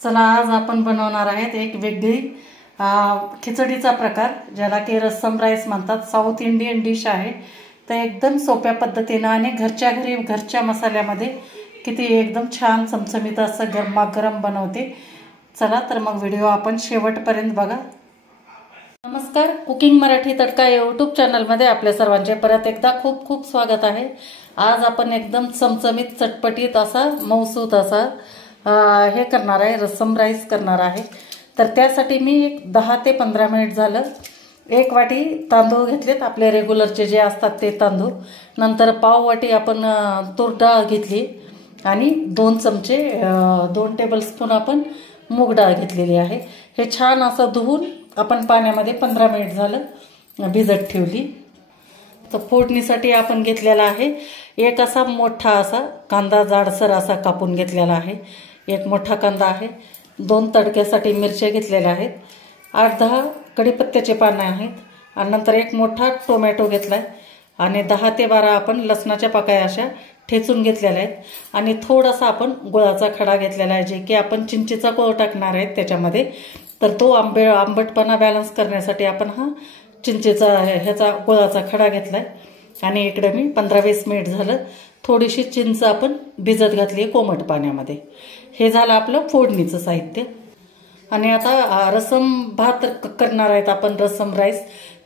चला आज आपण बनवणार आहेत एक वेगळी खिचडीचा प्रकार, ज्याला की रस्सम राईस म्हणतात. साऊथ इंडियन डिश आहे. तर एकदम सोप्या पद्धतीने आणि घरच्या घरी घरच्या मसाल्यामध्ये किती एकदम छान चमचमीत असं गरमागरम बनवते. चला तर मग व्हिडिओ आपण शेवटपर्यंत बघा. नमस्कार, कुकिंग मराठी तडका यूट्यूब चॅनलमध्ये आपल्या सर्वांचे परत एकदा खूप खूप स्वागत आहे. आज आपण एकदम चमचमीत चटपटीत असा मऊसूत असा हे करणार आहे, रस्सम राईस करणार आहे. तर त्यासाठी मी एक 10 ते 15 मिनिट झालं 1 वाटी तांदूळ घेतलेत, आपले रेग्युलरचे जे असतात ते तांदूळ. नंतर पाव वाटी आपण तूर डाळ घेतली आणि 2 चमचे 2 टेबलस्पून आपण मूग डाळ घेतलेली आहे. हे छान असं धुवून आपण पाण्यामध्ये 15 मिनिट झालं भिजत ठेवली. तर फोडणीसाठी आपण घेतलेला आहे एक असा मोठा असा कांदा, जाडसर असा कापून घेतलेला आहे. एक मोठा कांदा आहे. 2 तडक्यासाठी मिरच्या घेतलेल्या आहेत. 8-10 कढीपत्त्याचे पानं आहेत. आणि नंतर एक मोठा टोमॅटो घेतलाय आणि 10 ते 12 आपण लसणाच्या पाकळ्या अशा ठेचून घेतलेल्या आहेत. आणि थोडासा आपण गुळाचा खडा घेतलेला आहे, जे की आपण चिंचेचा कोळ टाकणार आहेत त्याच्यामध्ये. तर तो आंबटपणा बॅलन्स करण्यासाठी आपण हा चिंचेचा ह्याचा गुळाचा खडा घेतलाय. आणि इकडे मी 15-20 मिनिट झालं थोडीशी चिंच आपण भिजत घातली कोमट पाण्यामध्ये. हे झालं आपलं फोडणीचं साहित्य. आणि आता रस्सम भात करणार आहेत आपण, रस्सम राईस.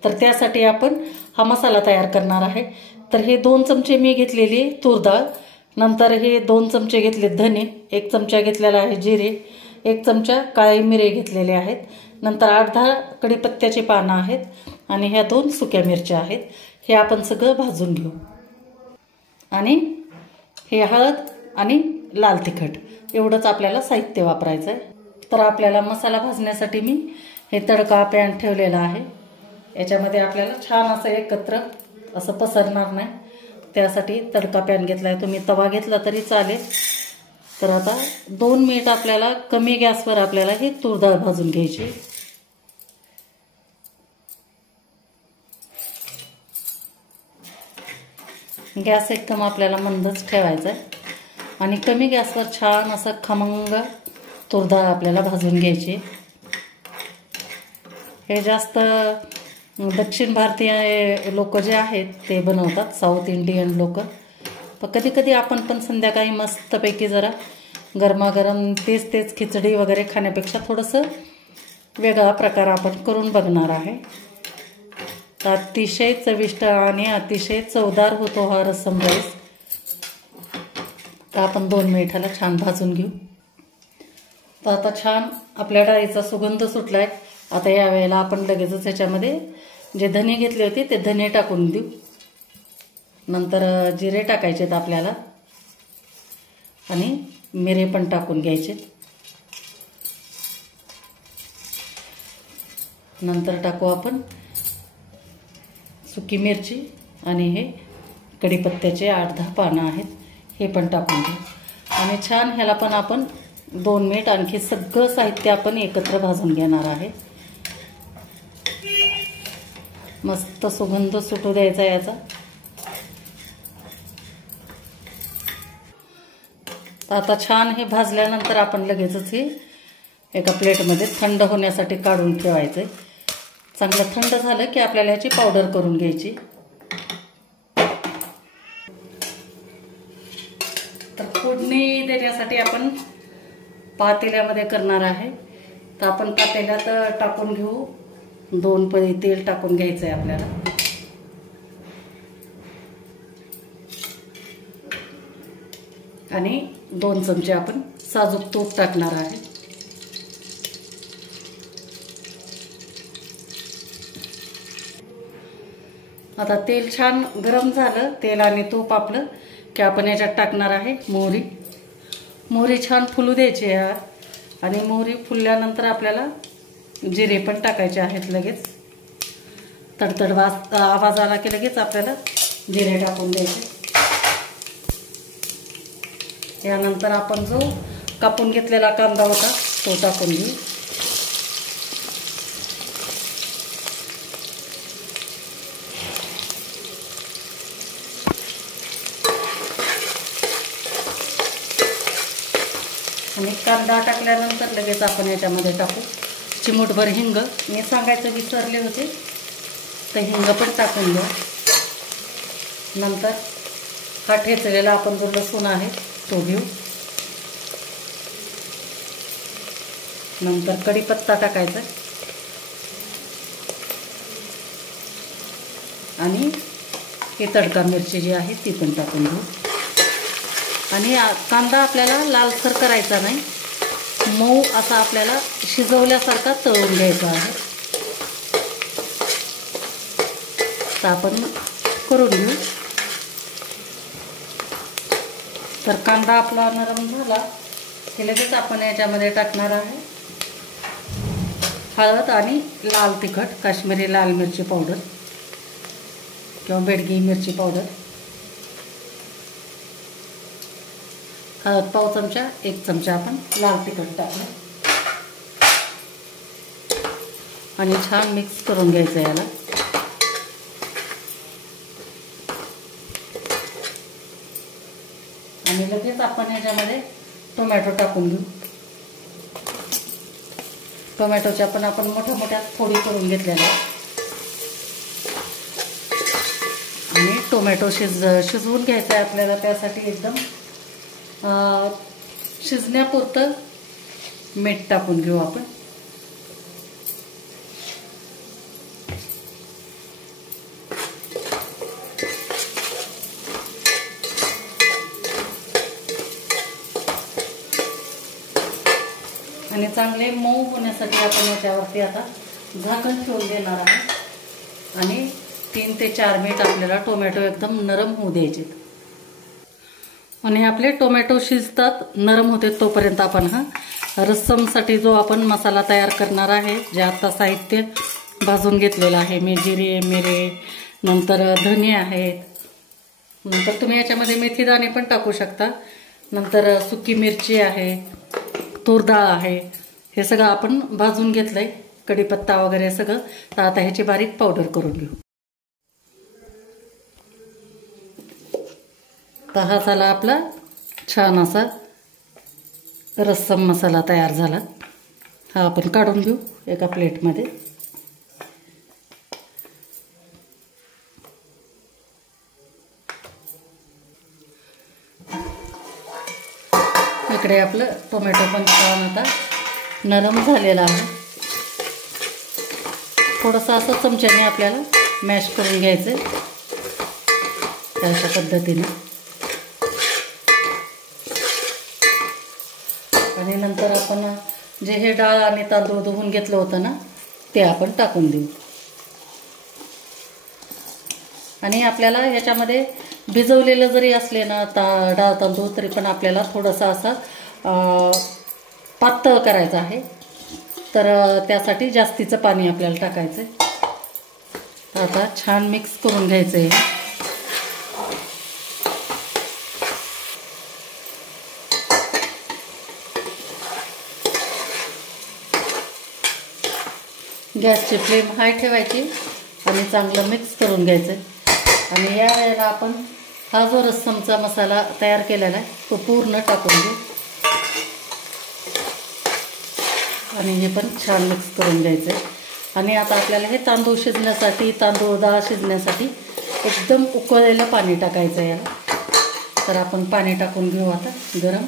तर त्यासाठी आपण हा मसाला तयार करणार आहे. तर हे 2 चमचे मी घेतलेली तूर डाळ, नंतर हे 2 चमचे घेतले धने, 1 चमचा घेतलेला आहे जिरे, 1 चमचा काळे मिरे घेतलेले आहेत. नंतर 8-10 कढीपत्त्याची पानं आहेत आणि ह्या 2 सुक्या मिरच्या आहेत. हे आपण सगळं भाजून घेऊ. आणि हे हळद आणि लाल तिखट एवढंच आपल्याला साहित्य वापरायचं आहे. तर आपल्याला मसाला भाजण्यासाठी मी हे तडका पॅन ठेवलेला आहे. याच्यामध्ये आपल्याला छान असं एकत्र असं पसरणार नाही, त्यासाठी तडका पॅन घेतला आहे. तुम्ही तवा घेतला तरी चालेल. तर आता 2 मिनिट आपल्याला कमी गॅसवर आपल्याला ही तूर डाळ भाजून घ्यायची. गॅस एकदम आपल्याला मंदच ठेवायचा आहे आणि कमी गॅसवर छान असं खमंग तूर डाळ आपल्याला भाजून घ्यायची. हे जास्त दक्षिण भारतीय लोक जे आहेत ते बनवतात, साऊथ इंडियन लोक. पण कधी कधी आपण पण संध्याकाळी मस्तपैकी जरा गरमागरम तेच खिचडी वगैरे खाण्यापेक्षा थोडंसं वेगळा प्रकार आपण करून बघणार आहे. अतिशय चविष्ट आणि अतिशय चवदार होतो हा रस्सम राईस. तर आपण 2 मिनिटाला छान भाजून घेऊ. तर आता छान आपल्या डाळीचा सुगंध सुटलाय. आता या वेळेला आपण लगेचच ह्याच्यामध्ये जे धने घेतले होते ते धने टाकून देऊ. नंतर जिरे टाकायचेत आपल्याला आणि मिरे पण टाकून घ्यायचे. नंतर टाकू आपण सुकी मिरची आणि हे कढीपत्त्याचे 8-10 पानं आहेत, हे पण टाकून घेऊ. आणि छान ह्याला पण आपण 2 मिनिट आणखी सगळं साहित्य आपण एकत्र भाजून घेणार आहे. मस्त सुगंध सुटू द्यायचा याचा. आता छान हे भाजल्यानंतर आपण लगेचच हे एका प्लेटमध्ये थंड होण्यासाठी काढून ठेवायचं. चांगलं थंड झालं की आपल्याला याची पावडर करून घ्यायची. तर फोडणी देण्यासाठी आपण पातेल्यामध्ये करणार आहे. तर आपण पातेल्यात टाकून घेऊ. 2 पळी तेल टाकून घ्यायचं आहे आपल्याला. आणि 2 चमचे आपण साजूक तूप टाकणार आहे. आता तेल छान गरम झालं, तेल आणि तूप आपलं, की आपण याच्यात टाकणार आहे मोहरी. मोहरी छान फुलू द्यायची आहे. आणि मोहरी फुलल्यानंतर आपल्याला जिरे पण टाकायचे आहेत. लगेच तडतड आवाज आला की लगेच आपल्याला जिरे टाकून द्यायचे. यानंतर आपण जो कापून घेतलेला कांदा होता तो टाकून घेऊ. आणि कांदा टाकल्यानंतर लगेच आपण याच्यामध्ये टाकू चिमूटभर हिंग. मी सांगायचं विसरले होते, तर हिंग पण टाकून द्या. नंतर हा ठेचलेला आपण जो लसूण आहे तो घेऊ. नंतर कढीपत्ता टाकायचा आणि ही तडका मिरची जी आहे ती पण टाकून घेऊ. आणि कांदा आपल्याला लालसर करायचा नाही, मऊ असा आपल्याला शिजवल्यासारखा तळून घ्यायचा आहे. तर आपण करून घेऊ. तर कांदा आपला नरम झाला की लगेच आपण याच्यामध्ये टाकणार आहे हळद आणि लाल तिखट, काश्मीरी लाल मिरची पावडर किंवा बेडगी मिरची पावडर. हळद पाव चमचा, 1 चमचा आपण लाल तिखट टाकलं आणि छान मिक्स करून घ्यायचं याला. आणि लगेच आपण याच्यामध्ये टोमॅटो टाकून घेऊ. टोमॅटोच्या पण आपण मोठ्या मोठ्या फोडी करून घेतलेल्या आणि टोमॅटो शिजवून घ्यायचा आहे आपल्याला. त्यासाठी एकदम शिजण्यापुरतं मीठ टाकून घेऊ आपण. आणि चांगले मऊ होण्यासाठी आपण याच्यावरती आता झाकण ठेवून देणार आहे आणि 3 ते 4 मिनिट आपल्याला टोमॅटो एकदम नरम होऊ द्यायचे. आणि आपले टोमॅटो शिजतात, नरम होते तोपर्यंत आपण हा रस्समसाठी जो आपण मसाला तयार करणार आहे, जे आता साहित्य भाजून घेतलेलं आहे, मी जिरे, मिरे, नंतर धने आहेत, नंतर तुम्ही याच्यामध्ये मेथीदाणे पण टाकू शकता, नंतर सुकी मिरची आहे, तूर डाळ आहे, हे सगळं आपण भाजून घेतलंय, कढीपत्ता वगैरे सगळं. तर आता ह्याची बारीक पावडर करून घेऊ. तर हा झाला आपला छान असा रस्सम मसाला तयार झाला. हा आपण काढून घेऊ एका प्लेटमध्ये. इकडे आपलं टोमॅटो पण छान आता नरम झालेला आहे. थोडंसं असं चमच्याने आपल्याला मॅश करून घ्यायचं अशा पद्धतीने. आणि नंतर आपण जे हे डाळ आणि तांदूळ धुवून घेतलं होतं ना, ते आपण टाकून देऊ. आणि आपल्याला याच्यामध्ये भिजवलेलं जरी असले ना डाळ तांदूळ, तरी पण आपल्याला थोडंसं असं पातळ करायचं आहे. तर त्यासाठी जास्तीचं पाणी आपल्याला टाकायचं आहे. आता छान मिक्स करून घ्यायचं आहे. गॅसची फ्लेम हाय ठेवायची आणि चांगलं मिक्स करून घ्यायचं. आणि या वेळेला आपण हा जो रस्समचा मसाला तयार केलेला आहे तो पूर्ण टाकून घेऊ आणि हे पण छान मिक्स करून घ्यायचं. आणि आता आपल्याला हे तांदूळ शिजण्यासाठी, तांदूळ डाळ शिजण्यासाठी एकदम उकळलेलं पाणी टाकायचं आहे याला. तर आपण पाणी टाकून घेऊ आता गरम.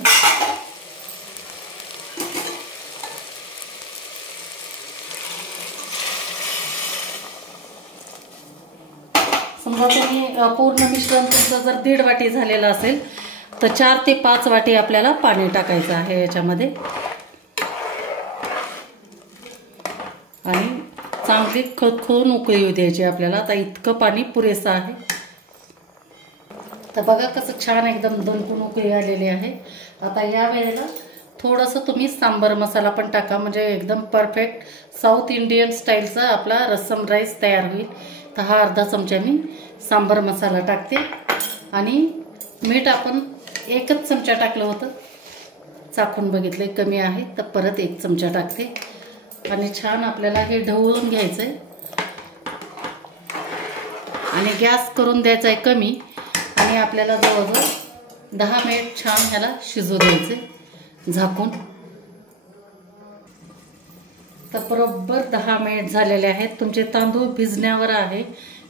समजा तुम्ही पूर्ण मिश्रण तुमचं जर 1.5 वाटी झालेलं असेल तर 4 ते 5 वाटी आपल्याला पाणी टाकायचं आहे याच्यामध्ये. आणि चांगली खळखळून उकळी येऊ द्यायची आपल्याला. आता इतकं पाणी पुरेसं आहे. तर बघा कसं छान एकदम दणकून उकळी आलेली आहे. आता या वेळेला थोडंसं तुम्ही सांबर मसाला पण टाका, म्हणजे एकदम परफेक्ट साऊथ इंडियन स्टाईलचा आपला रस्सम राईस तयार होईल. तर हा अर्धा चमचा मी सांबर मसाला टाकते. आणि मीठ आपण 1च चमचा टाकलं होतं, चाखून बघितले कमी आहे तर परत 1 चमचा टाकते. आणि छान आपल्याला हे ढवळून घ्यायचं आहे आणि गॅस करून द्यायचा आहे कमी. आणि आपल्याला जवळजवळ 10 मिनिट छान ह्याला शिजू द्यायचे. झाकून. तर बरोबर 10 मिनिट झालेले आहेत. तुमचे तांदूळ भिजण्यावर आहे,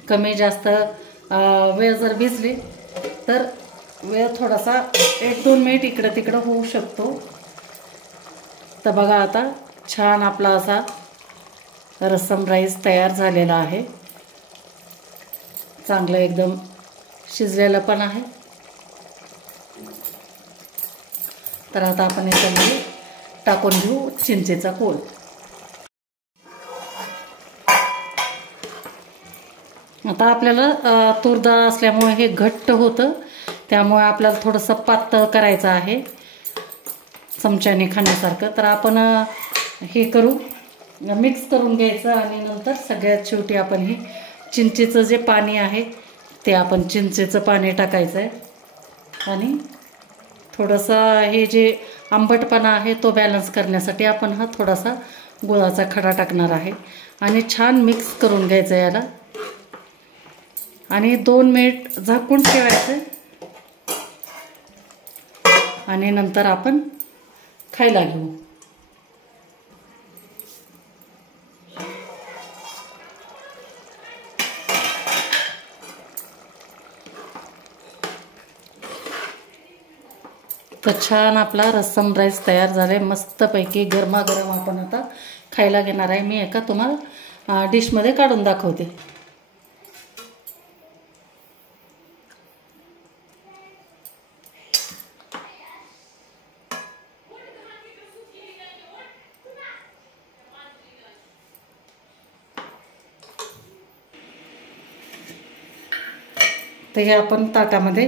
कमी जास्त वेळ जर भिजले तर वेळ थोडासा 1-2 मिनिट इकडं तिकडं होऊ शकतो. तर बघा आता छान आपला असा रस्सम राईस तयार झालेला आहे. चांगलं एकदम शिजलेलं पण आहे. तर आता आपण याच्यामध्ये टाकून घेऊ चिंचेचा कोळ. आता आपल्याला तूर डाळ असल्यामुळे हे घट्ट होतं, त्यामुळे आपल्याला थोडंसं पातळ करायचं आहे चमच्याने खाण्यासारखं. तर आपण हे करू, मिक्स करून घ्यायचं आणि नंतर सगळ्यात शेवटी आपण हे चिंचेचं जे पाणी आहे ते आपण चिंचेचं पाणी टाकायचं आहे आणि थोडंसं हे जे आंबटपणा आहे तो बॅलन्स करण्यासाठी आपण हा थोडासा गुळाचा खडा टाकणार आहे आणि छान मिक्स करून घ्यायचं याला आणि 2 मिनिट झाकून ठेवायचं आणि नंतर आपण खायला घेऊ. तर छान आपला रस्सम राईस तयार झालाय, मस्तपैकी गरमागरम आपण आता खायला घेणार आहे. मी एका तुम्हाला डिशमध्ये काढून दाखवते. तर हे आपण ताटामध्ये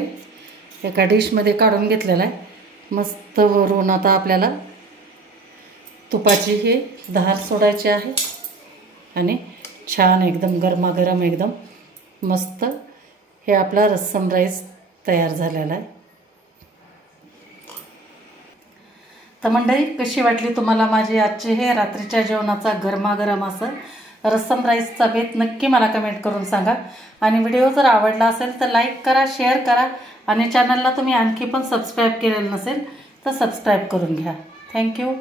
एका डिशमध्ये काढून घेतलेलं आहे. मस्त वरून आता आपल्याला तुपाची हे धार सोडायची आहे आणि छान एकदम गरमागरम एकदम मस्त हे आपला रस्सम राईस तयार झालेला आहे. तर मंडळी, कशी वाटली तुम्हाला माझी आजचे हे रात्रीच्या जेवणाचा गरमागरम असं रस्सम राईसचा बेत नक्की मला कमेंट करून सांगा. आणि व्हिडिओ जर आवडला असेल तर लाईक करा, शेअर करा आणि चॅनलला तुम्ही आणखी पण सबस्क्राईब केलेलं नसेल तर सबस्क्राईब करून घ्या. थँक्यू.